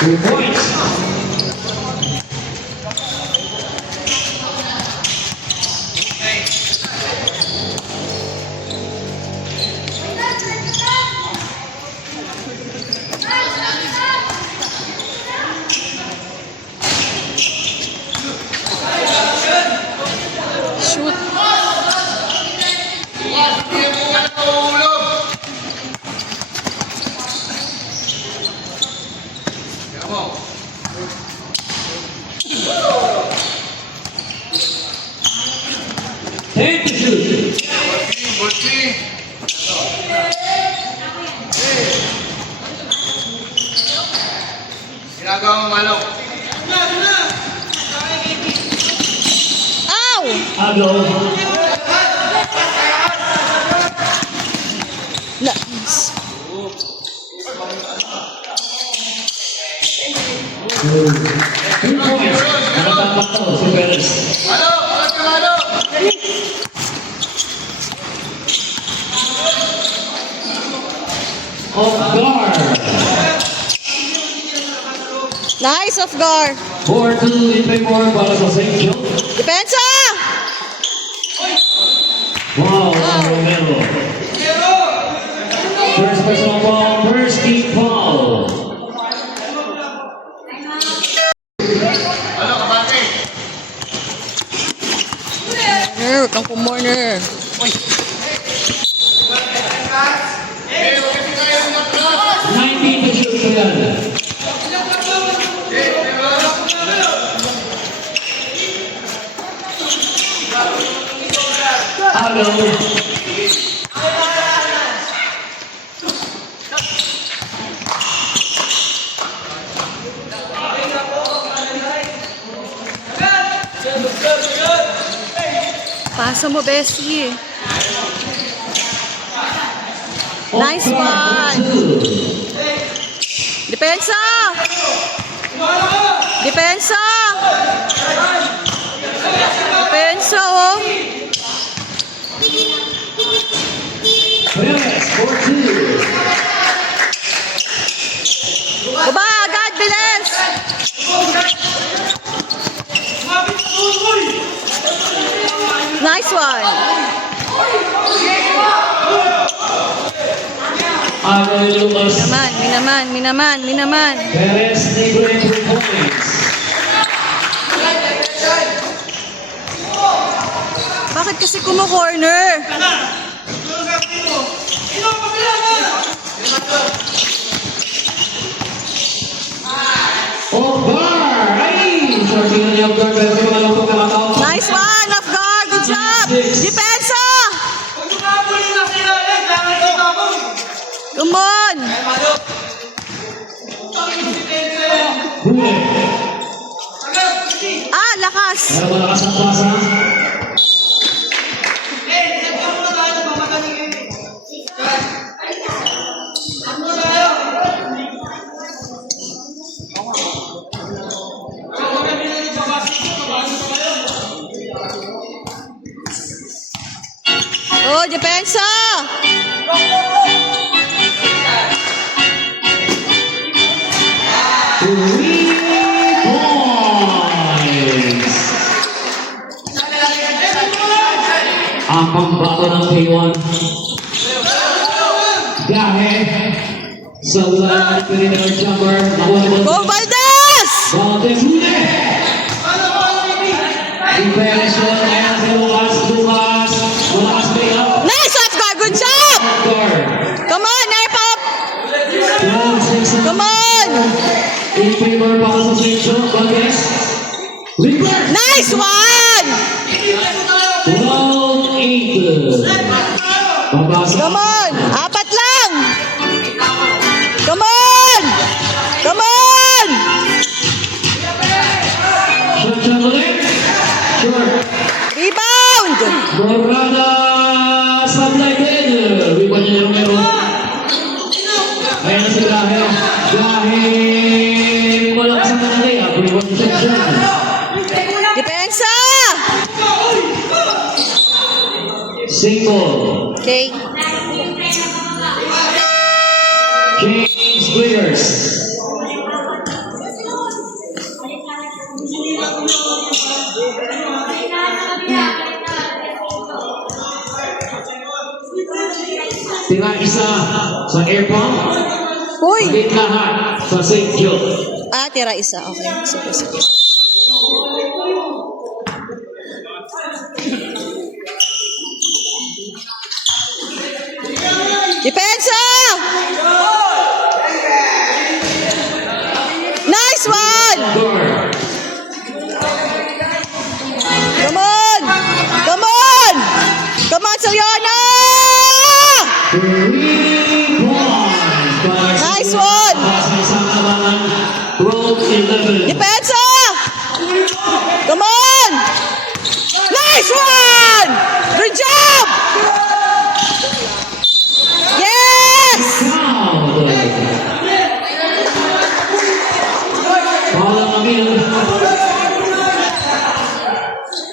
2 points. Shoot. Take the shoot. Ginagawa mo malo. Ow! Agaw. Nice. 2 points. Nakatapak to si Perez. Malo! Alas ka malo! Off guard. Nice off guard. 4-2 in favor para sa St. John. Depensa! Wow, Romero. First personal foul, first team foul. Malo, kabate! Corner, huwag kang kumorner. Eh, huwag kasi tayo umatras! 19 to shoot for yan. Agaw. Pasa mo, Bessie. Nice one. Depensa! Depensa! Depensa, oh. Perez, 4-2. Baba, agad, bilis! Nice one. Agaw ni Lucas. Minaman. Perez, neighboring 3 points. Bakit kasi kumo-corner? Off guard. Ay! Shorting na niya off guard. Pero kung alam ko kalakaw. Nice one, off guard, good job! Depensa! Come on! Huli. Ah, lakas! Pero malakas ang pasa. Oh, depensa! Three points. Ang pambato ng K1. Gahe. Sa ulan, perimeter jumper. Go, Valdez! Valdez huli. Perez yun. Ayan si Lucas. Malakas pay up. Nice off guard, good job! Guard. Come on, narp up! 12-6. Come on! In favor para sa St. John. Valdez. Reverse. Nice one! 12-8. Babasa. Come on! Apat lang! Come on! Come on! Shot ulit. Short. Rebound! Morada Sabladen. Rebound niya yung meron. Ayan na si Gahe. Gahe. Walang kasama na rin. Rebound siya dyan. single. Okay. James Gliggers. Tira isa sa air pump. Uy! Higit lahat sa St. Jude. Ah, tira isa. Okay. Sige, sige. Depensa! Nice one! Guard. Come on! Come on! Come on, Soriana! 3 points. Para sa Nice one! sa isang labanan, Road 11. Depensa! Come on! Nice one! Good job! Yes!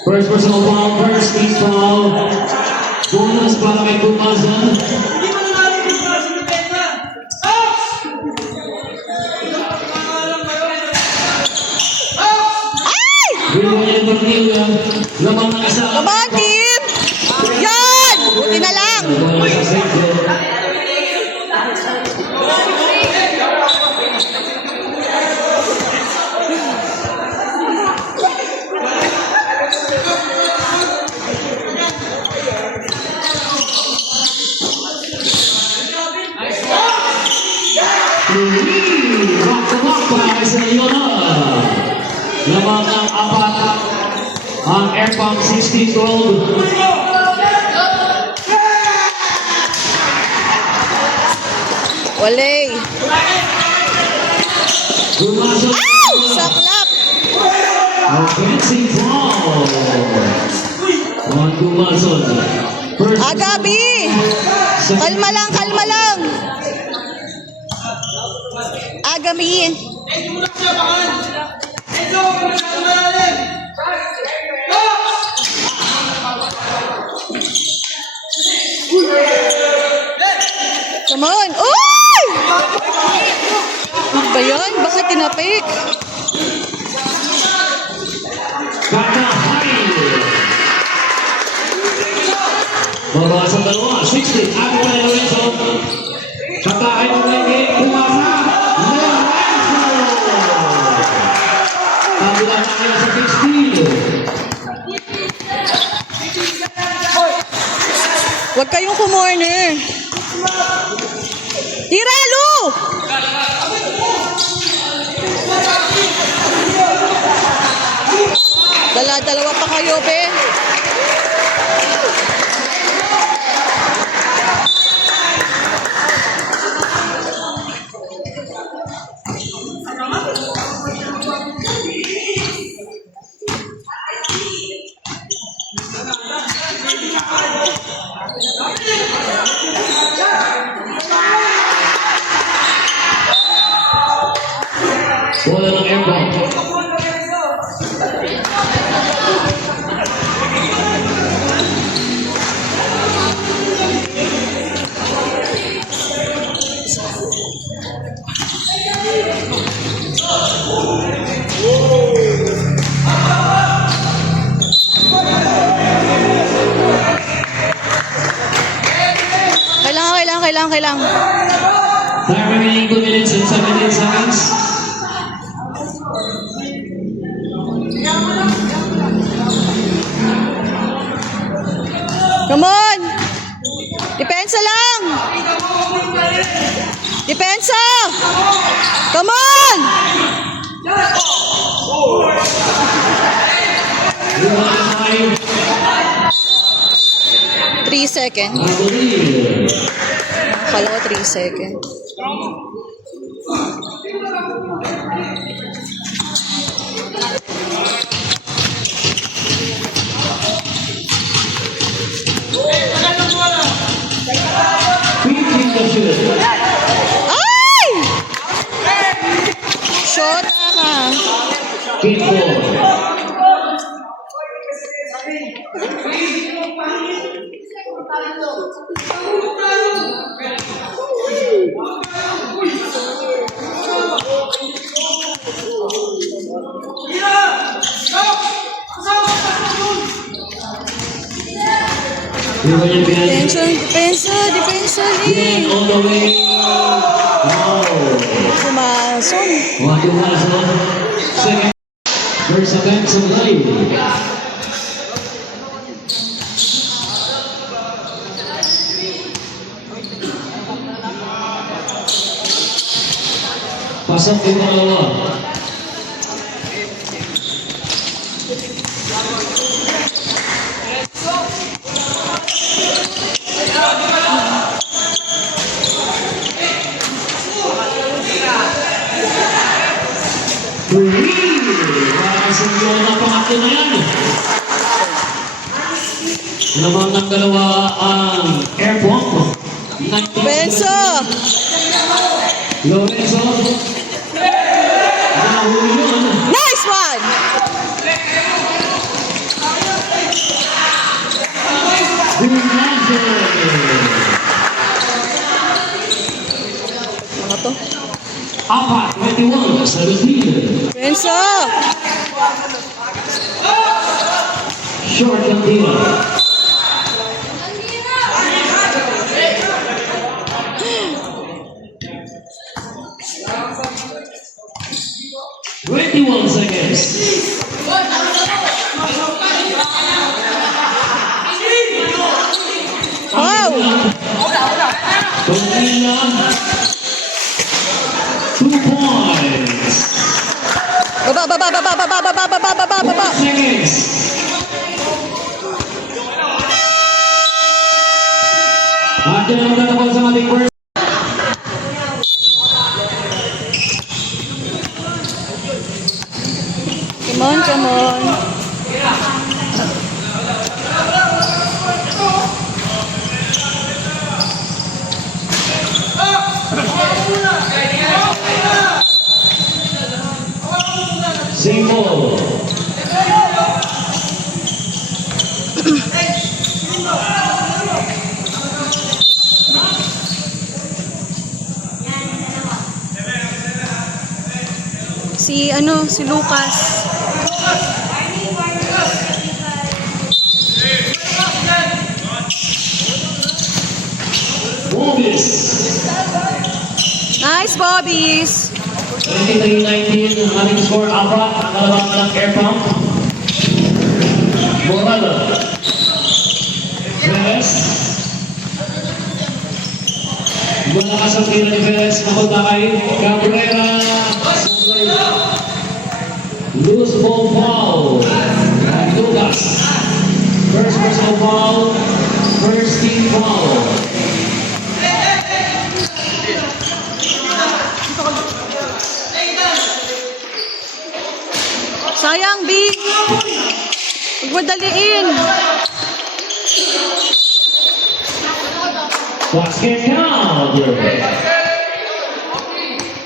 First personal foul, first team foul. Bonus para kay Kumazon. Ay! William Tornillo, lamang ng isa. Come on, team! Yan! Buti na lang! Bola sa St. Jude. Walk para sa Leona. Lamang ng apat ang Air Pump 16-12. Walay! Gumasa. Ow! Saklap! Offensive foul. On Gumazon. First Agabi! Kalma lang, kalma lang! Agami! Come on! Uy! Ano ba yun? Bakit tinapik? Kata High. Bola sa dalawa. 60. Ako pa na Lorenzo. Kata High mo lagi. Kumasa. Lorenzo. Kabila na kayo sa 60. Huwag kayong kumorner. Tira, Lu! Dala-dalawa pa kayo, be. Bola ng Air Pump. Kailangan. Time remaining 2 minutes and 17 seconds. Come on! Depensa lang! Depensa! Come on! Bola ng High. 3 seconds. Mabulir. Akala ko 3 seconds. Pinching the shoot. Ay! Shot ka. Game ball. Julian Bian. Depensa Bian ni. all the way. Oh. Pumasok. Waduh masuk. Second. First offense of life. Pasok yung dalawa. Para sa na pangatlo na yan. Naman ng dalawa ang air pump. Depensa. Lorenzo. Nahuli yun. Nice one. Mga to. Apat, 21, 17. Depensa. Short ng tira. Twenty-one seconds. Wow. Pagkila. 2 points. Baba. 4 seconds. At yan ang tatapos sa ating first. Come on. Simple. Si Lucas. Bobis. Nice, Bobbies. 23-19, ang ating score, apat, ang kalabangan ng air pump. Morala. Perez. Malakas ang tira ni Perez, napunta kay Cabrera. Loose ball foul. And Lucas. First personal foul, first team foul. Sayang, B. Huwag madaliin. Basket count.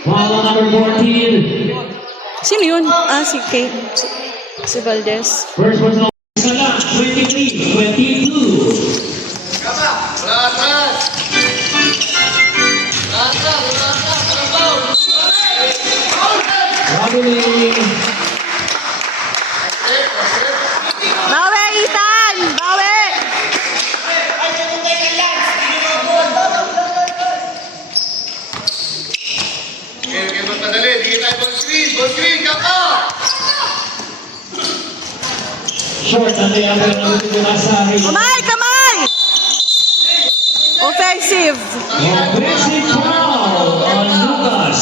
Foul number 14. Sino yun? Si Kate. Si Valdez. First personal Sala, 23-22. Robin. Bawi, Ethan! Bawi! Okay, magpadali. Sige tayo, ball screen, kaka! Short ang layup ng Mula sa Kamay! Offensive. Offensive foul on Lucas.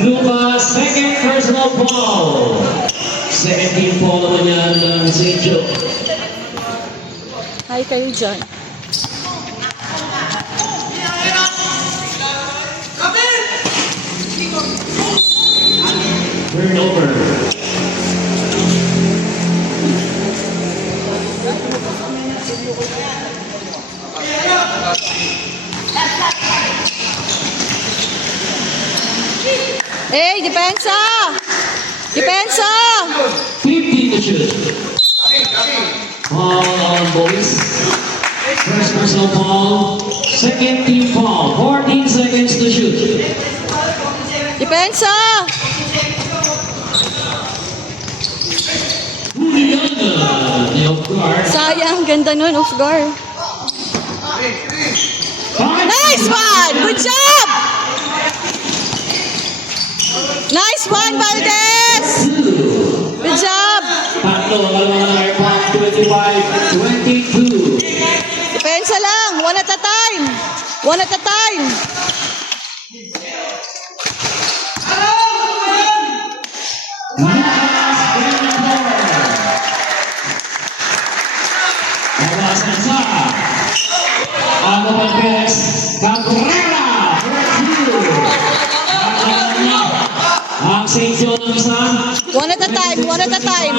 Lucas, second personal foul. Second team foul naman yan ng St. Joe. Hi kayo dyan. Turnover. Hey, depensa! Depensa! 15 to shoot. Foul on boys. First personal foul. Second team foul. 14 seconds to shoot. Depensa! Juliana, the off guard. Sayang, ganda nun, off guard. Nice one! Good job! Nice one, Valdez! Good job! Tatlo, ang kalawang ng airport, 25-22. Depensa lang. One at a time. One at a time. Nabasan sa Ano Valdez Cabrera ang St. John ng isa. One at a time. One at a time.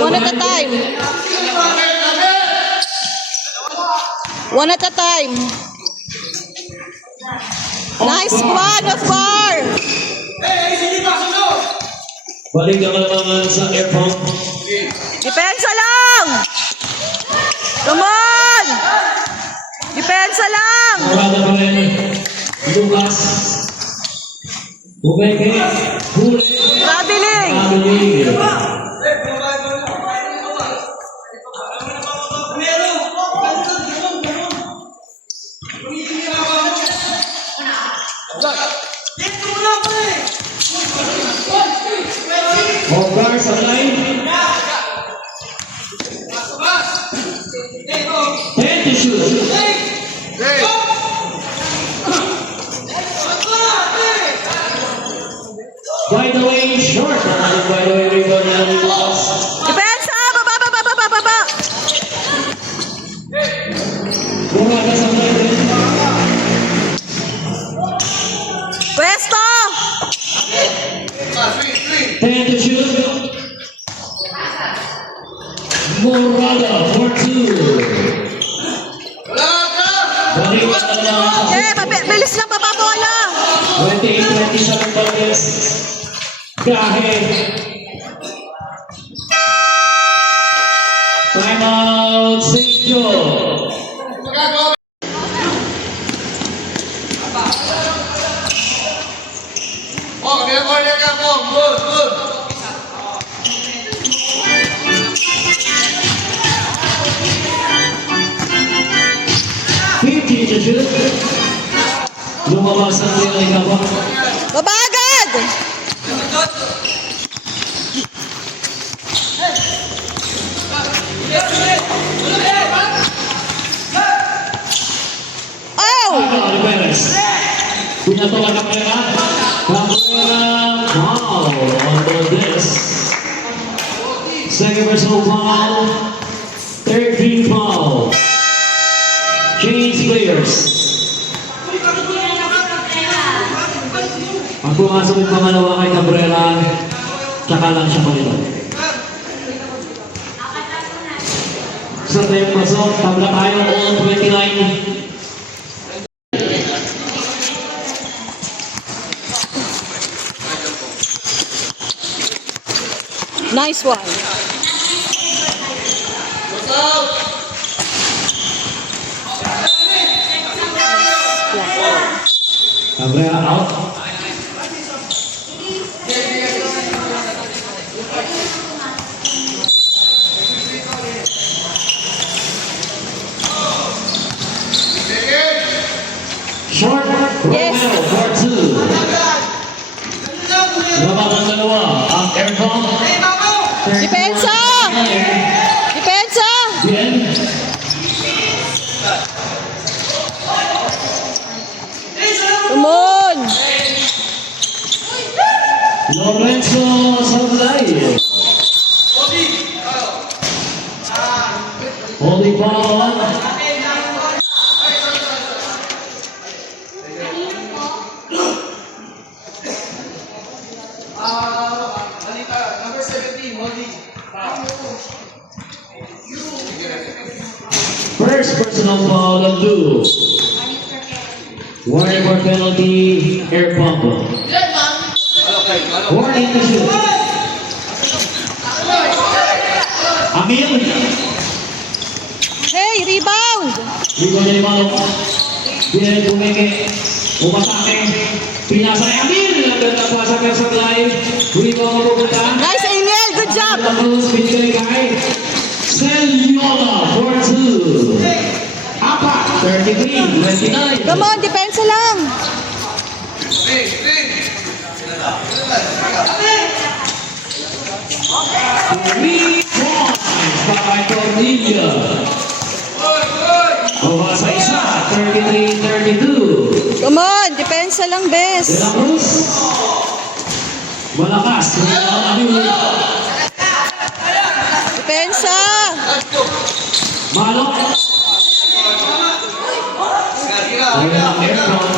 One at a time. One at a time. Nice one of bar. Balik ang kalamangan sa airport. Depensa lang. Come on. Depensa lang. Murada pa rin. Lucas. Bumeke. Huli. Traveling. Traveling. More guards on line. 10 to shoot. By the way, short. By the way, rebound ng Lucas. Depensa. Baba, baba, baba, baba. Murada sa line. Pwesto. 10 to shoot. Murada for 2. Balik ang kalamangan sa Bilis lang, baba bola. 28-27 Valdez. Gahe. Timeout, St. John. Good. 50 to shoot. Lumabas ang Leon Ikawa. Baba agad. Oh! Oliveres. Pinato ka Cabrera. Cabrera. Wow. On this. Second personal foul. 13 foul. Change players. Ang pumasok yung pangalawa kay Cabrera, tsaka lang siya palitan. Sa tayong pasok, tabla tayo all 29. Nice one. Cabrera out. Short. Yes. Romero for 2. Lumabas ang dalawa. Ang air bomb. Depensa. Depensa. Bien. Come on. Lorenzo Sablay. Holding ball. Number 17, Molly. First personal foul on two. Warning for penalty, air pump. Warning to shoot. Amil. Hey, rebound. Ligo niya yung malo. Bien, bumeke. Umatake. Pinasa ni Amil. Naganda pa sa Kersaglay. Ligo ang mapupunta. Nice, Emil. Good job. Tapos binigay kay Selyola for 2. Apat. 33-29. Come on, depensa lang. String, string. 3 points by Cornelia. Kuha sa isa, 33-32. Come on, depensa lang, De bes. La Cruz. Malakas. Depensa. Malok. Ayun ang aircon.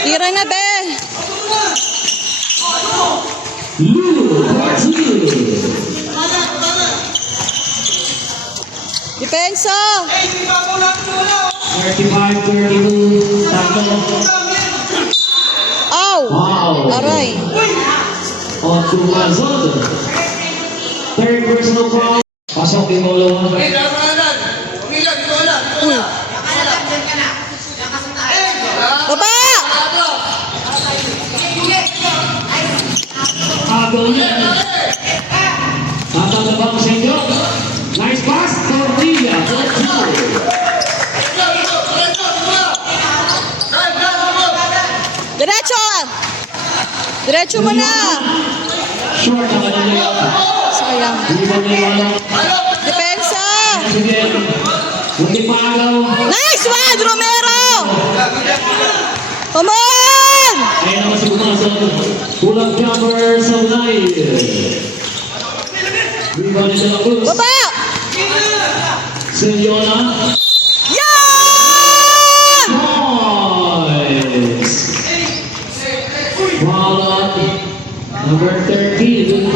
Tira na, be. Lu, part 2. Depensa. 35-32. Tatlo. Ow. Wow. Aray. On to Mazod. Third personal foul. Pasok yung ulo. Hey, dapat ka na. Umilan, dito ka na. Uy. Baba. Agaw niya. Tatanggapang sa inyo. Nice pass. Cornelia. Diretso. Diretso mo na. Short na kanila. Sayang. Ibang niwala. Depensa. Sige. Hindi pa agaw. Nice one, Romero. Come on. Ayun naman si Mazod. Pulang jumper sa unay. Rebound ni De La Cruz. Baba. Seliona. Yan. Points. Malok. Number 13.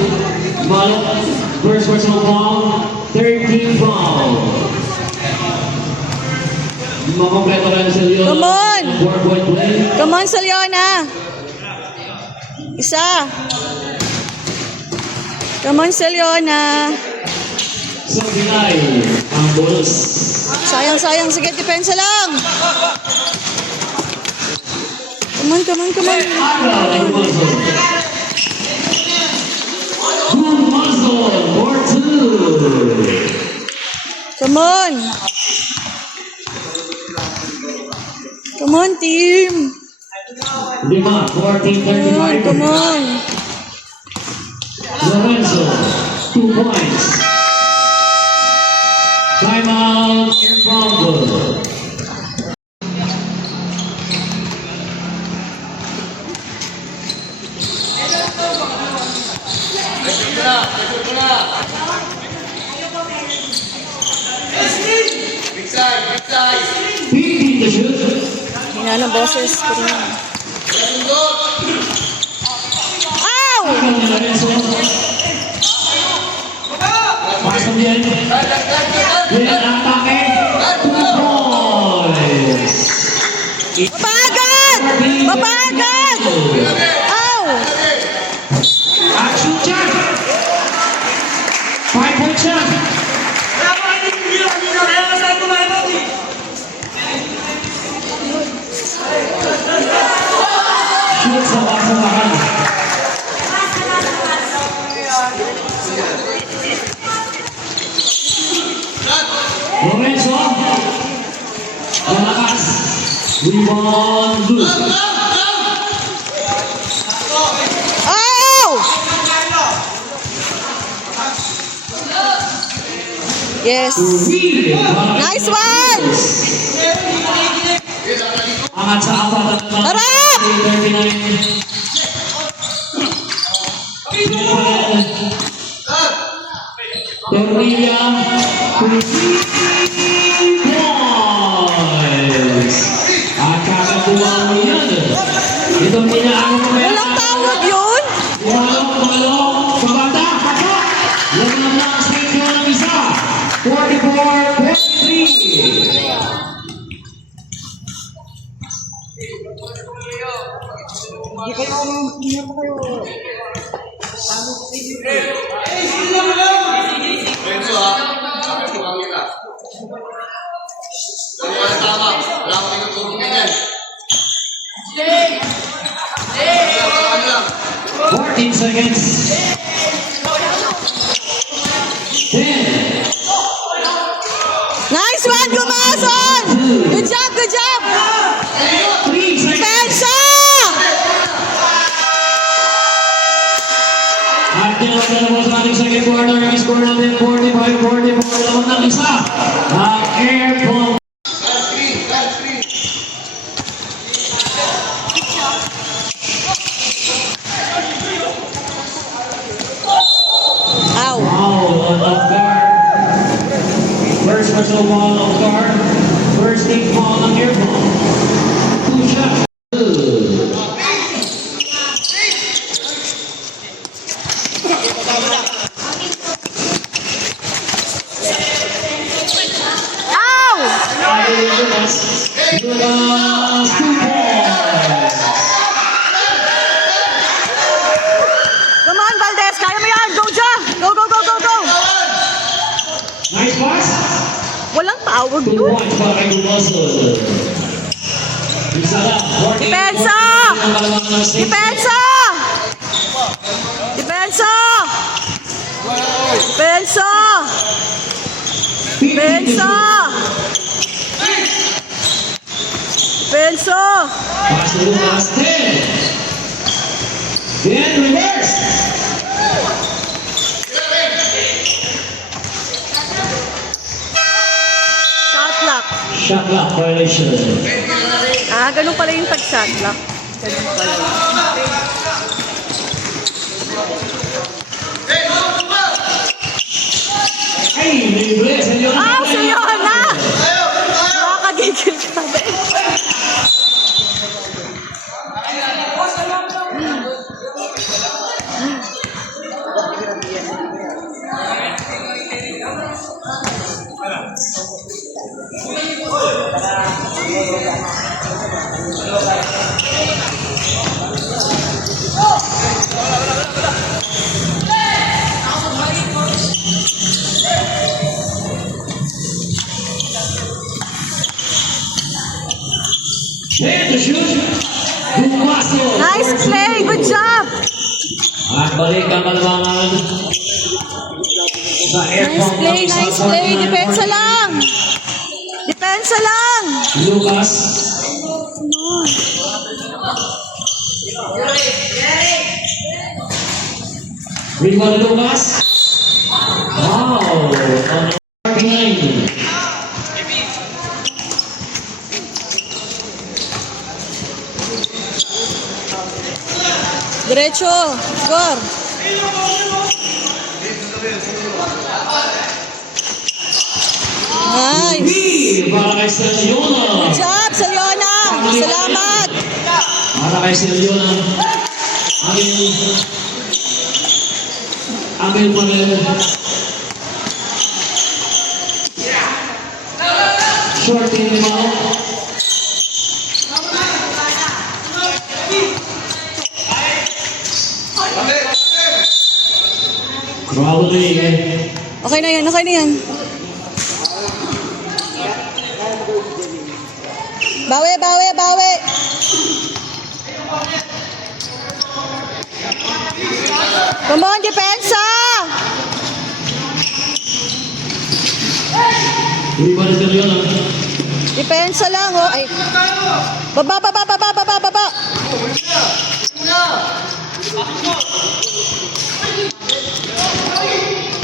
Malok. First personal foul. 13 foul. Makompleto rin sa Leona. Come on. 4-point play. Come on, Saliona. Isa. Come on, Saliona. Sa Pinay. Ang bonus. Sayang, sayang. Sige, depensa lang. Come on, come on, come on. Agaw ni Mazod. Mazod. 4-2. Come on. Come on, team. 5, 14-35. Come on. Lorenzo, 2 points. Timeout, Airpombo. Big side, big side. 15 to shoot. Hina ng boses. Ow! Agaw ni Lorenzo. Pass from the end. Then atake. 2 points. Mapagad! Mapagad! Ow! Action check. 5-point shot. Shoot sa baksakan. Lorenzo. Malakas. Rebound. Loose. Ow! Yes. Nice one! Angat sa apat at Harap! 39. Tornilla. 3 points. At kakakuha mo yan. Itong pinaano mo yan. Walang tawag yun? Malok, pabata, patok. Lagyan na ang station ng isa. 44-43. Renzo, ha? Bakit tumang kita? Dalawa na tama. Wala akong tinutulong ganyan. 14 seconds. 10. Nice one, Gumason! Good job, good job! 3 seconds. Pensa! At tinatapos sa ating second quarter, ang score natin 45-44 naman ng isa. Ang Airpong. Ow! Foul on off guard. First personal ball off guard. First team foul ng Airpong. 2 shots. Ow! Lucas, 2 points. Come on, Valdez! Kaya mo yan! Go, Ja! Go, go, go, go, go! Nice pass. Walang tawag 2 yun. points para kay Gumason. Isa lang. 14 Depensa! ang kalamangan ng six. Depensa! Depensa! Depensa! 15 Depensa! Depensa! Pass to Lucas, 10. Then reverse. Shot lock. Shot clock violation. Ah, ganun pala yung pag-shot lock. Ganun pala. Ay, libre. Senyor. Ah, sa'yo na! Nakakagigil ka. Then to shoot. Gumason. Nice play! Good job! At balik ang kalamangan. Sa Nice play, nice play. Depensa lang. Depensa lang. Lucas. Rebound Lucas. Wow. On 49. Diretso. Score. Nice. B. Para kay Seliona. Good job, Saliona. Salamat. Para kay Seliona. Amil Manel. Short team foul. Crowley. Okay na yan, okay na yan. Bawi, bawi, bawi. Come on, depensa! Rebound ni Seliona. Depensa lang, oh. Ay. Baba, baba, baba, baba, baba.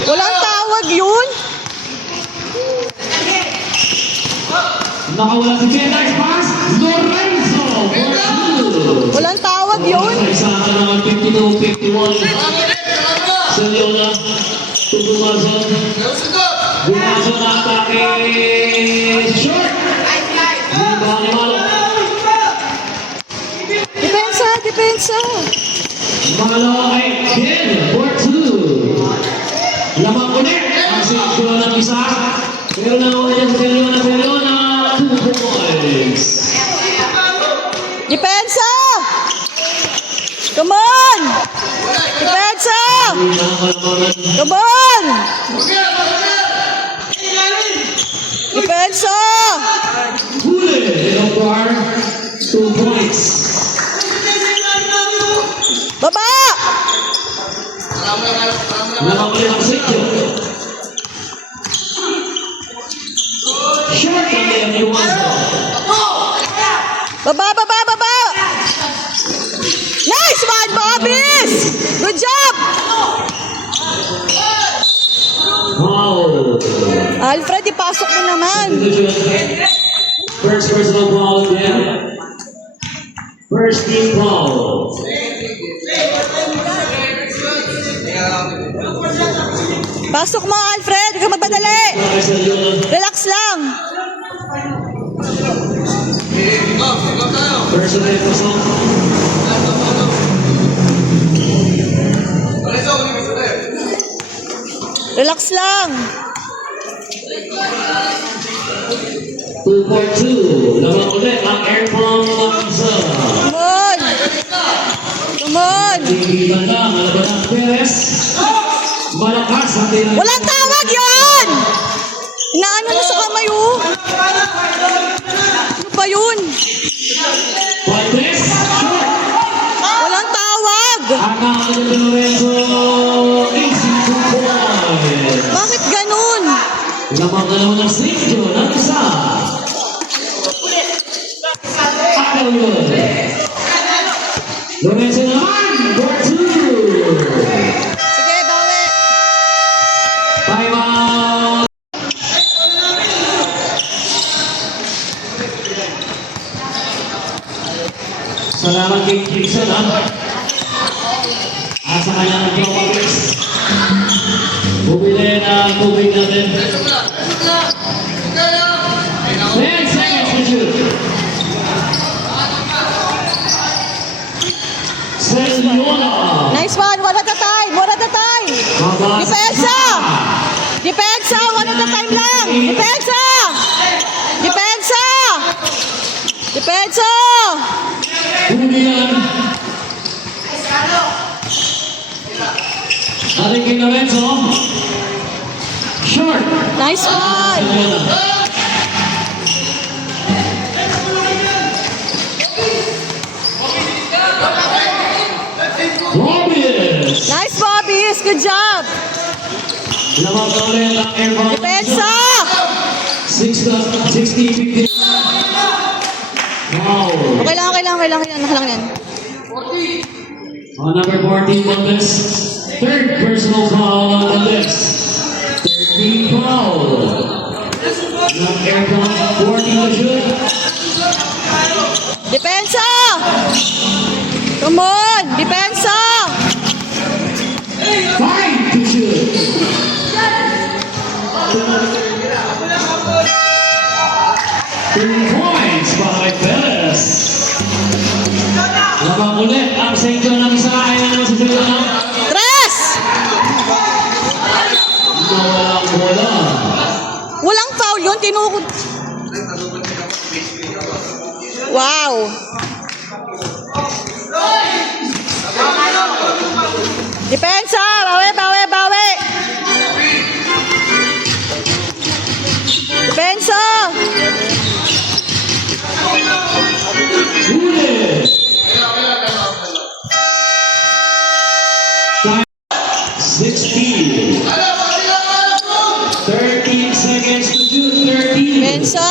Walang tawag yun. Nakawala si Ben. Nice pass. Lorenzo. Walang tawag yun. Sa akin naman 52-51. Seliona. Gumason. Gumason na atake. Short. Rebound ni Malo. Depensa, depensa. Malo kay Ben. 4-2. Lamang ulit. Ang sikulo ng isa. Pero nauna dyan si Seliona. 2 points. Depensa! Come on! Depensa! Come on! Depensa! Huli. Inobar. 2 points. Baba! Lamang ulit ang Sergio. Short ang left ni Juanzo. Baba, baba, baba! Nice one, Bobbies! Good job! Foul. Alfred, ipasok mo naman. First personal foul again. First team foul. Pasok mo, Alfred. Huwag ka magmadali. Relax lang. Personal pasok. Relax lang. 2-4-2. Lamang ulit ang air bomb ng isa. Come on. Come on. Hindi banda, malaban ang Perez. Malakas ang tinag. Walang tawag yun! Inaano na sa kamay, oh. Ano ba yun? Valdez. Walang tawag. Anak ni Lorenzo. Easy to point. Bakit ganun? Lamang na naman ang Sergio ng isa. Akalun. Lorenzo naman. 4-2. Sige, bawi. Time out. Salamat kay Jason, ha? At sa kanyang joggers. Bumili na tubig natin. 10 seconds to shoot. Senora. Nice one. One at a time. One at a time. Depensa! Depensa! One at a time lang! Depensa! Depensa! Depensa! Hulihan. Aling kay Lorenzo. Short. Nice one! Robbins. Nice, Bobbies! Good job! Lamang na ulit ang air bomb. Depensa! 60-50. Wow. Okay lang, okay lang, okay lang. Naka lang yan. On number 14, Valdez. Third personal foul on Valdez. 13 foul. Ng air bomb. 14 to shoot. Depensa! Come on! Depensa! 5 to shoot. Three points by Perez. Lamang ulit ang Sergio ng isa ay naman sa dulo ng Tres! nawalang bola. Walang foul yun, tinukod. Wow! Depensa! Bawi, bawi, bawi! Depensa! Huli. 16. 13 seconds to shoot. 13. Depensa!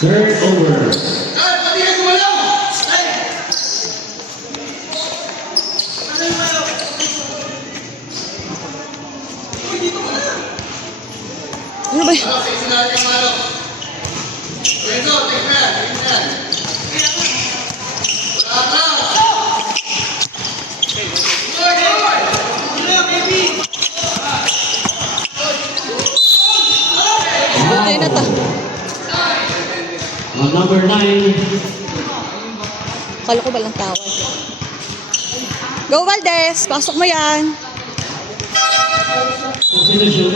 Third over. Ano ba yun? Hindi na ta. On number 9. Kala ko balang tawag. Go, Valdez! Pasok mo yan. Consider shoot.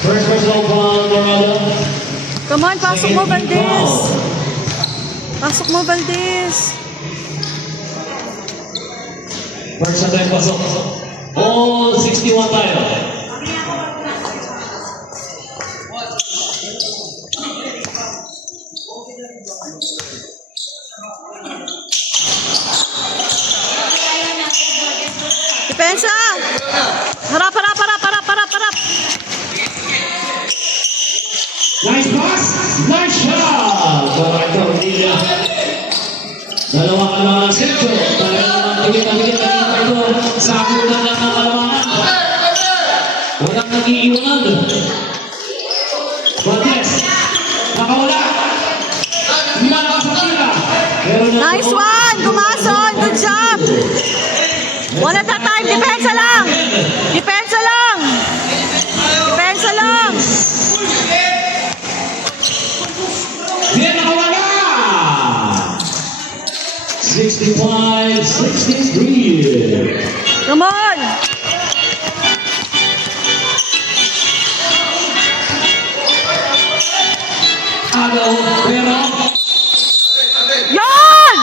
First personal foul, Morado. Come on, pasok mo, Second team Valdez! foul. Pasok mo, Valdez! First and 10 pasok. All 61 tayo. Depensa! Harap, harap, harap, harap, harap, harap! Nice pass! Nice shot! Pero ito, hindi niya. Dalawa ka naman ang sentro. Talaga naman tigit na ito. Sa kulang lang ng kalamangan. Walang nag-iiwan. Cortez! Nakawala! Malakas ang tira. Pero Nice one! Tumason! Good job! One at a time! Depensa lang! Depensa lang! Depensa lang! Bien nakawala! 65-63. Come on! Agaw, pero Yan!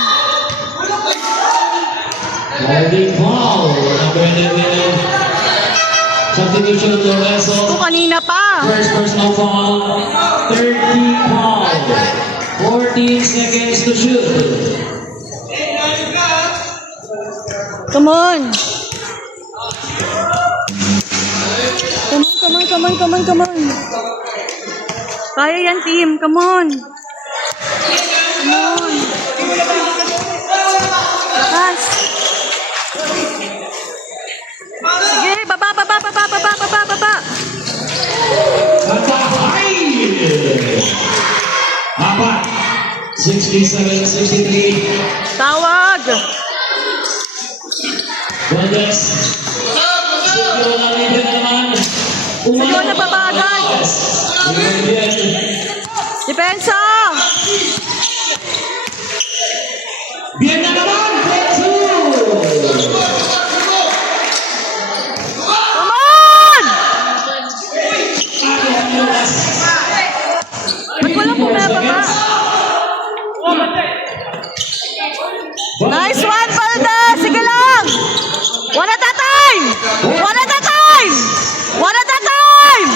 holding foul. Pwede din. Substitution of Lorenzo. Ito kanina pa. First personal foul. 30 foul. 14 seconds to shoot. Come on! Come on, come on, come on, come on, come on. Kaya yan, team. Come on. Come on. Lakas. Sige, baba, baba, baba, baba, baba, baba. Katahay! Apat. 67-63. Tawag. Valdez. Siguro na libre naman. Siguro na babagay. Bien. Depensa. Bien na naman. Come on! Ba't walang bumababa? Nice one, Valdez! Sige lang! One at a time! One at a time! One at a time!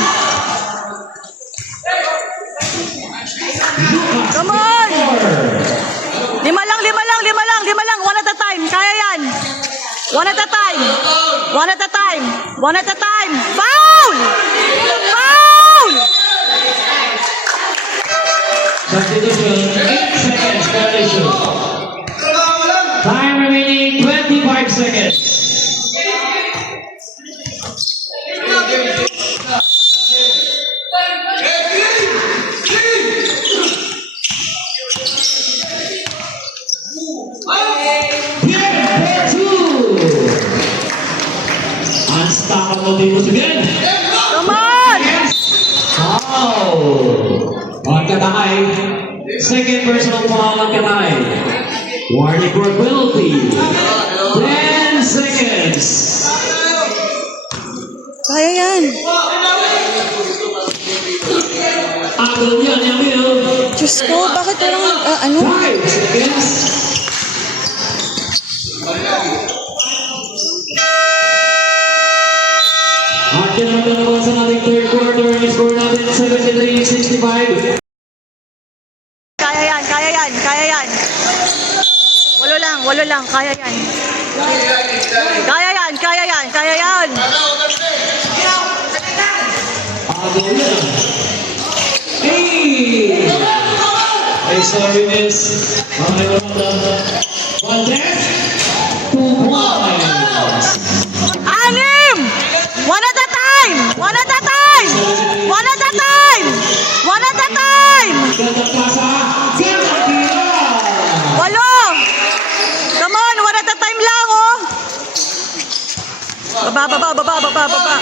Come on! Lima lang, lima lang, lima lang, lima lang. One at a time. Kaya yan. One at a time. One at a time. One at a time. Foul! Foul! Substitution. 8 seconds. Violation. Time remaining 25 seconds. Bien, 4-2. Unstoppable Dimos again. Come on! Foul. On Katay. Second personal foul on Katay. Warning for penalty. 10 seconds. Kaya yan. Agol yan, Yamil. Diyos ko, bakit walang ano? 5 seconds. At yan ang naman sa nating third quarter. Score natin 73-65. Kaya yan, kaya yan, kaya yan. Walo lang, kaya yan. Kaya yan, kaya yan, kaya yan. Agol yan. Hey! Ay, sorry, miss. Okay, Valdez, 2 points. Anim! One at a time! One at a time! One at a time! One at a time! Ganda pasa. Ganda tira. Walo! Come on, one at a time lang, oh! Baba, baba, baba, baba, baba.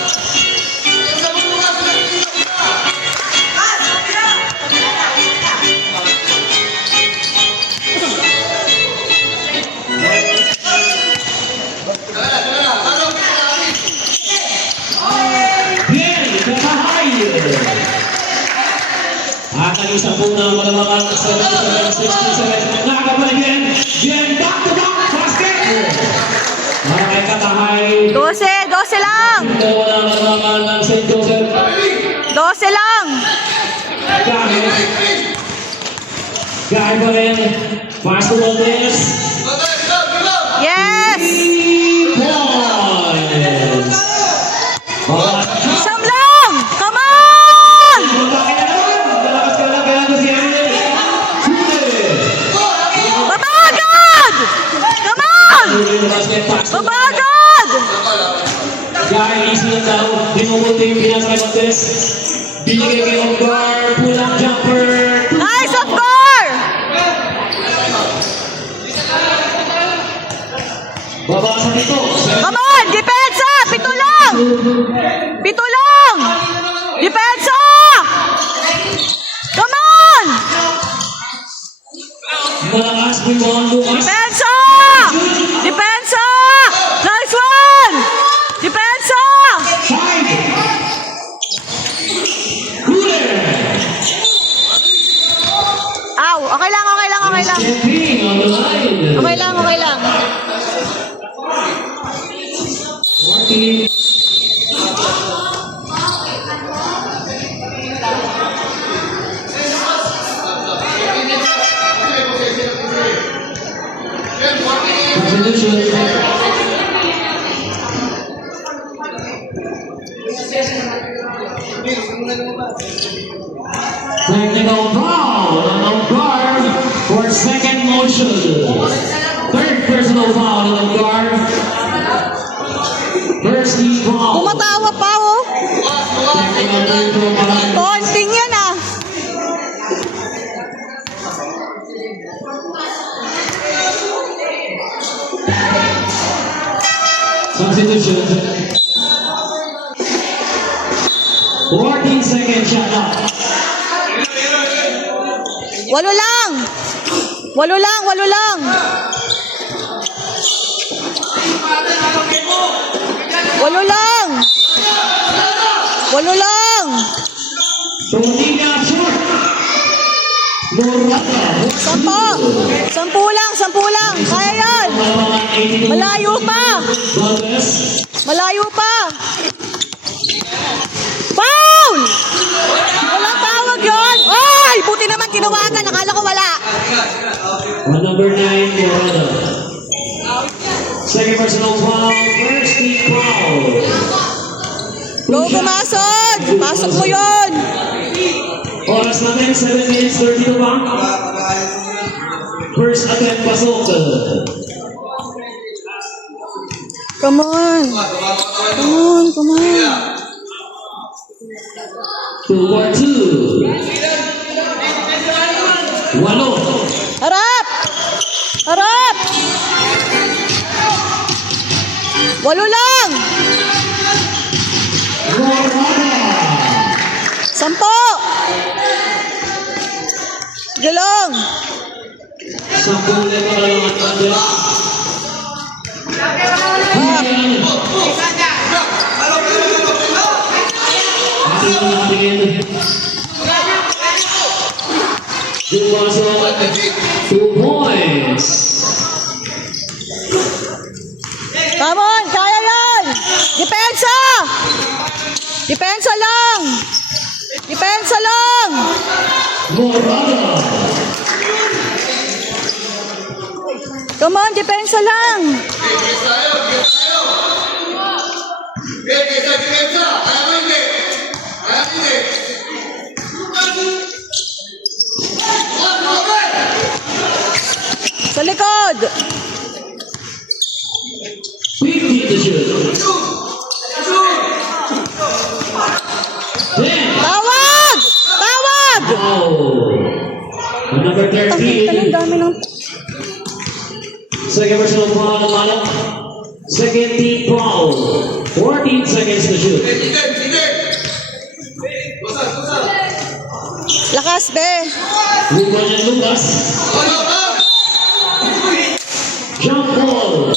Bien, Katahay. At ang isa po na malamangan sa 67. Nakakabalik yan. Bien, back-to-back basket. Okay, Katahay. 12 lang! Dalawa na malamangan ng St. Joseph. 12 lang! Gaya pa rin. Pass to Valdez. Yes! 3 points. in the basket. Pass to Babagad! Guy, easy lang daw. Dinumuto yung pinasay Montes. Binigay kay Ongar. Pulang jumper. Nice of Gar! Babasa dito. Come on! Depensa! Pito lang! Pito lang! Depensa! Come on! Malakas po yung mga lumas. Depensa! Depensa! Nice one! Depensa! Cooler. Ow! Okay lang, okay lang, okay lang. Stepping on the line. Okay lang, okay lang. 14. Substitution. Technical foul on Ongar for second motion. Third personal foul on Ongar. First team foul. Kumatawa pa, oh. Technical free throw para Konting yan, ah. substitution. 14 second shot up. Walo lang. Walo lang, walo lang. Walo lang. Walo lang. Tonina short. Morata. Sampo lang, sampo lang. Kaya yan. Malayo pa. Valdez. Malayo pa. Foul! Walang tawag yun. Ay, buti naman tinawagan. Nakala ko wala. On number 9, Morata. Second personal foul. First team foul. Go, Gumasod. Pasok mo yun. Oras natin, 7 minutes 32 pa. First attempt pasok. Come on. Come on, come on. 2 for 2. Walo. Harap! Harap! Walo lang! Morata. Sampo! Sige lang! Sampung level lang ang tanda. Dumasok, 2 points. Come on! Kaya yan! Depensa! Depensa lang! Depensa lang! Morata. Come on, depensa lang! Sa likod! 50 to shoot. 10. Tawag! Tawag! Foul. On number Ang 13. dami ng... Second personal foul ng Malak. Second team foul. 14 seconds to shoot. Lakas, be! Lupa niya Lucas. Jump ball.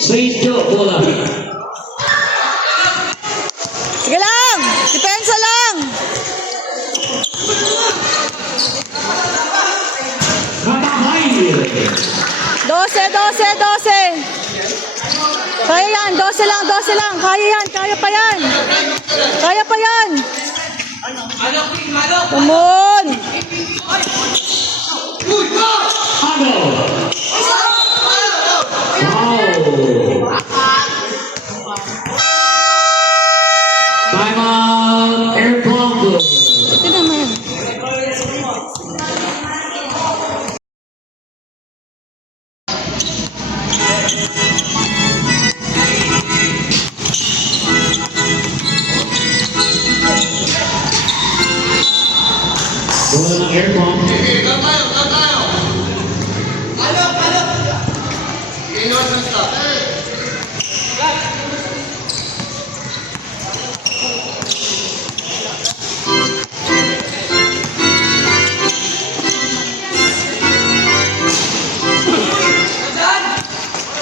St. Joe, bola. Sige lang! Depensa lang! Katahay. 12, 12, 12! Kaya yan, 12 lang, 12 lang. Kaya yan, kaya pa yan. Kaya pa yan. Come on. Ano? Foul. Time out. Air Columbus. Ito naman.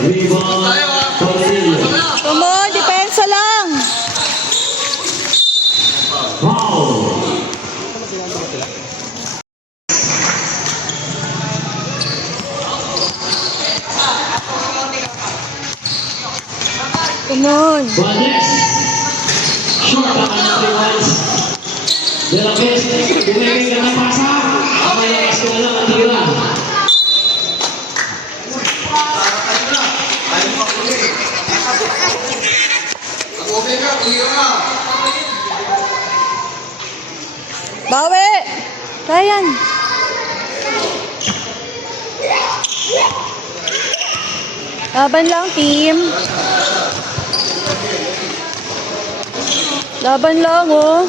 Rebound, Paulinho. Come on, depensa lang. Foul. Come on. Valdez. Short ang kanyang 3 points. De La Vez, bumibig ka ng pasa. Ang malakas ko na lang ang tira. Okay ka, kuya ka. Bawi. Ryan. Laban lang, team. Laban lang, oh.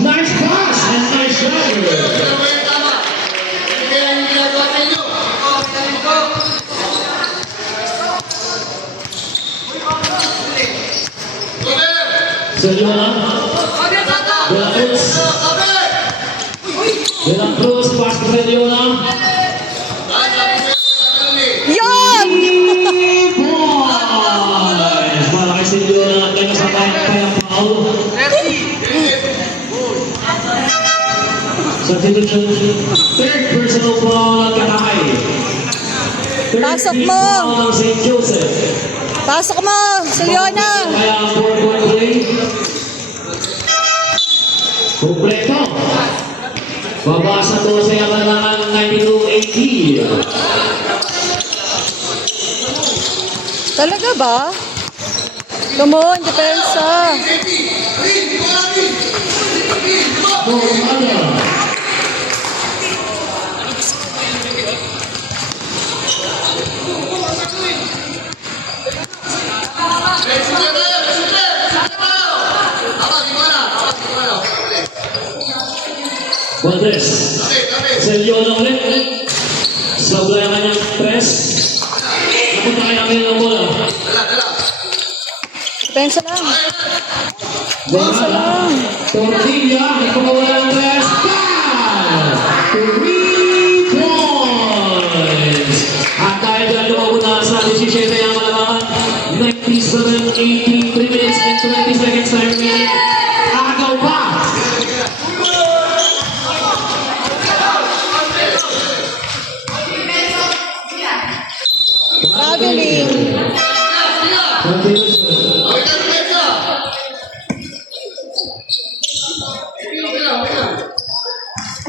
Nice pass and nice driver. Tama. Kaya yung ginagawa sa inyo. Sergiola. De La Cruz. De La Cruz, pass to Sergiola. Yan! Boys! Malaki Sergiola at kanya sa kayang foul. Substitution. Third personal foul at Katay. Third Pasok team mo. foul ng St. Joseph. Pasok mo, Suliona. Kaya 4-point play. Kompleto. Babasa to sa yaman ng 92-80. Talaga ba? Come on, depensa. Valdez. Sergiola ulit. Sablay ang kanyang press. Napunta kaya kami ng bola. Depensa lang. Depensa lang. Tortilla. Ipagawala ng press. Bam! 3 points. At dahil dyan lumago na sa 17 ang malamangan. 97-80. 3 minutes and 20 seconds time remaining. Agaw pa. Traveling.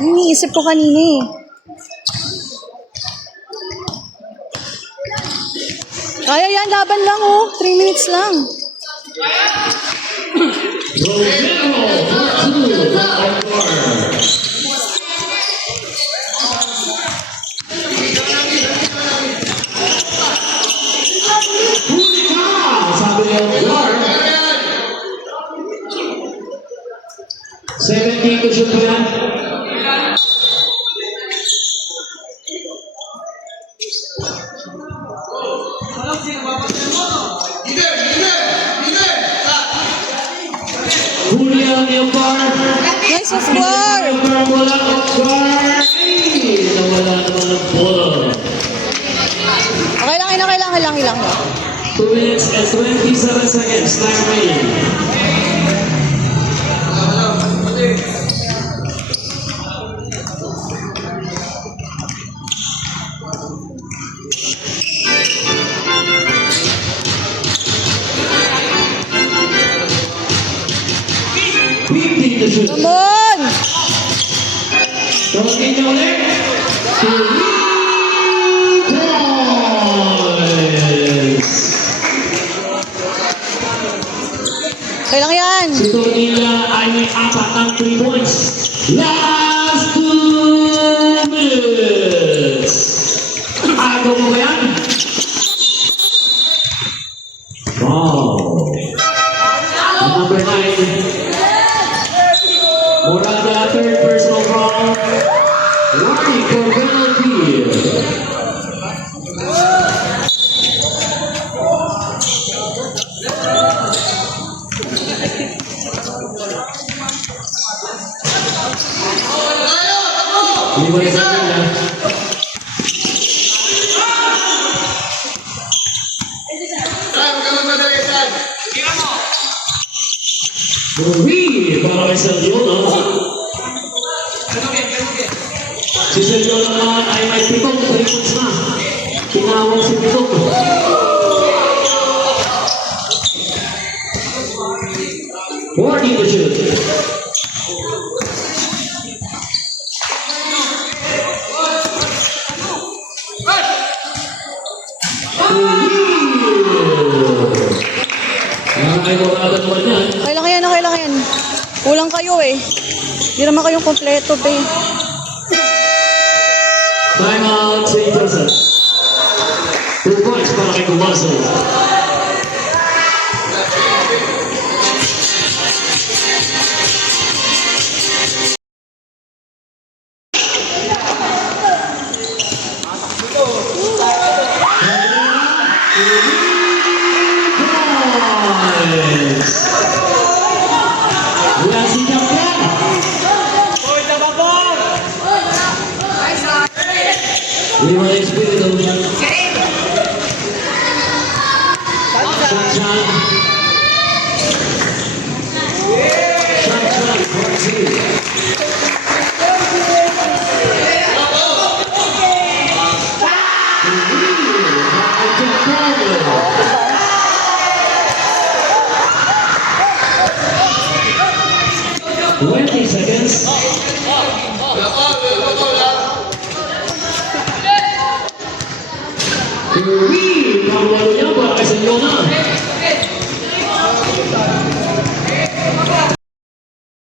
Ang iniisip ko kanina eh. Kaya yan, laban lang oh. 3 minutes lang. Romero for 2 from outdoor. Huli ka! Sabi ni outdoor. 17 to shoot pa yan. Huli ang outdoor. Nice score! Wala outdoor. Ay, nawala naman ang bola. Okay lang. 2 minutes and 27 seconds time remaining. To shoot. Come on! Tortilla ulit. 3 points. Okay lang yan. Si Tortilla ay may 4 ng 3 points. Last 2 minutes. Agaw mo ba yan? Wow. Number 9. Morada, third personal foul. Warning for penalty. Lima na sa kanya. kay Sergiono. Si Sergiono naman ay may pitong 3 points na. Tinawag si pitong. 40 to shoot. Nakakaiwala naman yan. Okay lang yan. Kulang kayo eh. Hindi naman kayong kompleto, be. Time out, St. Joseph. 2 points para kay Kumaso. Wala si Japan. Lima na espiritu. Shot. Part 2. Twenty seconds. Three, Pablo